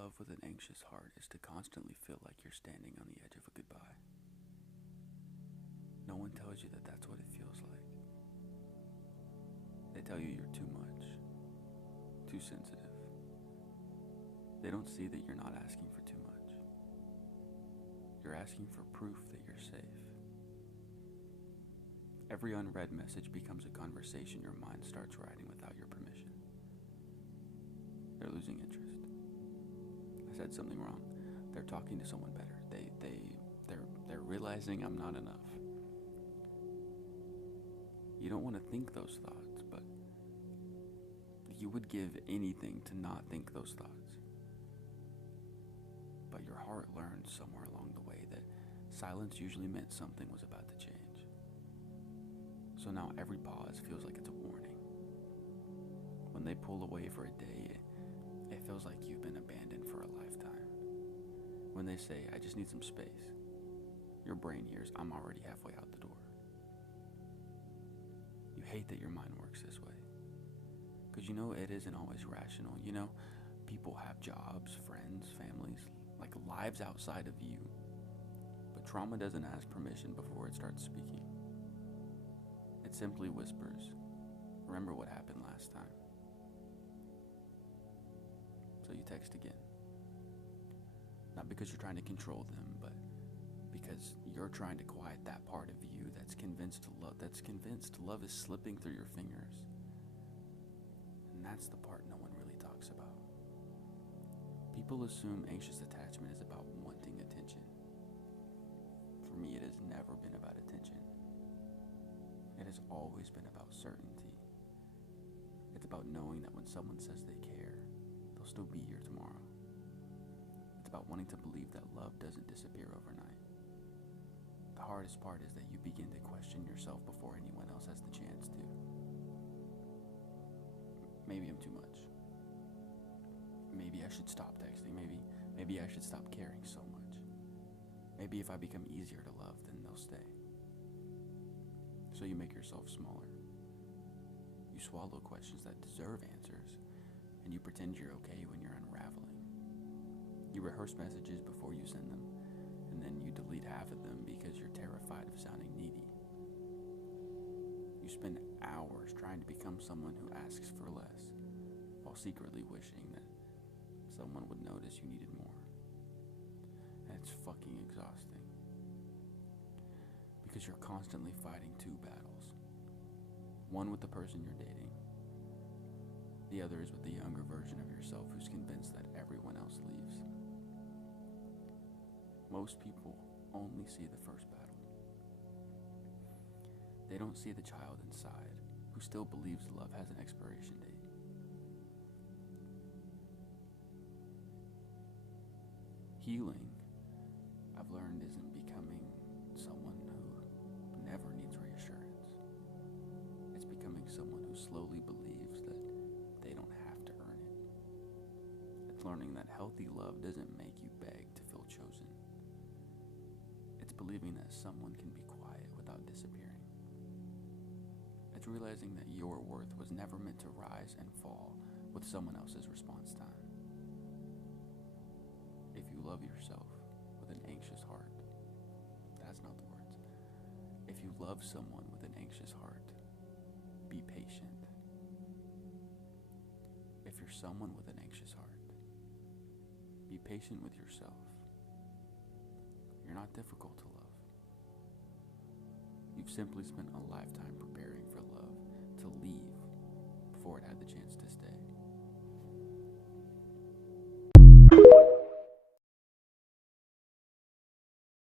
love with an anxious heart is to constantly feel like you're standing on the edge of a goodbye. No one tells you that that's what it feels like. They tell you you're too much, too sensitive. They don't see that you're not asking for too much. You're asking for proof that you're safe. Every unread message becomes a conversation your mind starts writing without your permission. They're losing interest. I said something wrong. They're talking to someone better. They're realizing I'm not enough. You don't want to think those thoughts, but you would give anything to not think those thoughts. But your heart learned somewhere along the way that silence usually meant something was about to change. So now every pause feels like it's a warning. When they pull away for a day, it feels like you've been abandoned for a lifetime. When they say, I just need some space, your brain hears, I'm already halfway out the door. You hate that your mind works this way. Because you know it isn't always rational. You know, people have jobs, friends, families, like lives outside of you. But trauma doesn't ask permission before it starts speaking. It simply whispers, remember what happened last time. So you text again. Not because you're trying to control them, but because you're trying to quiet that part of you that's convinced love is slipping through your fingers. And that's the part no one really talks about. People assume anxious attachment is about wanting attention. For me, it has never been about attention. It has always been about certainty. It's about knowing that when someone says they care, they'll still be here tomorrow. It's about wanting to believe that love doesn't disappear overnight. The hardest part is that you begin to question yourself before anyone else has the chance to. Maybe I'm too much. Maybe I should stop texting. Maybe I should stop caring so much. Maybe if I become easier to love, then they'll stay. So you make yourself smaller. You swallow questions that deserve answers, and you pretend you're okay when you're unraveling. You rehearse messages before you send them, and then you delete half of them because you're terrified of sounding needy. You spend hours trying to become someone who asks for less, while secretly wishing that someone would notice you needed more. And it's fucking exhausting. Because you're constantly fighting two battles. One with the person you're dating. The other is with the younger version of yourself who's convinced that everyone else leaves. Most people only see the first battle. They don't see the child inside who still believes love has an expiration date. Healing, I've learned, isn't becoming someone who never needs reassurance. It's becoming someone who slowly believes that they don't have to earn it. It's learning that healthy love doesn't make you beg to feel chosen. It's believing that someone can be quiet without disappearing. It's realizing that your worth was never meant to rise and fall with someone else's response time. If you love yourself with an anxious heart, that's not the words. If you love someone with an anxious heart, be patient. If you're someone with an anxious heart, be patient with yourself. You're not difficult to love. You've simply spent a lifetime preparing for love to leave before it had the chance to stay.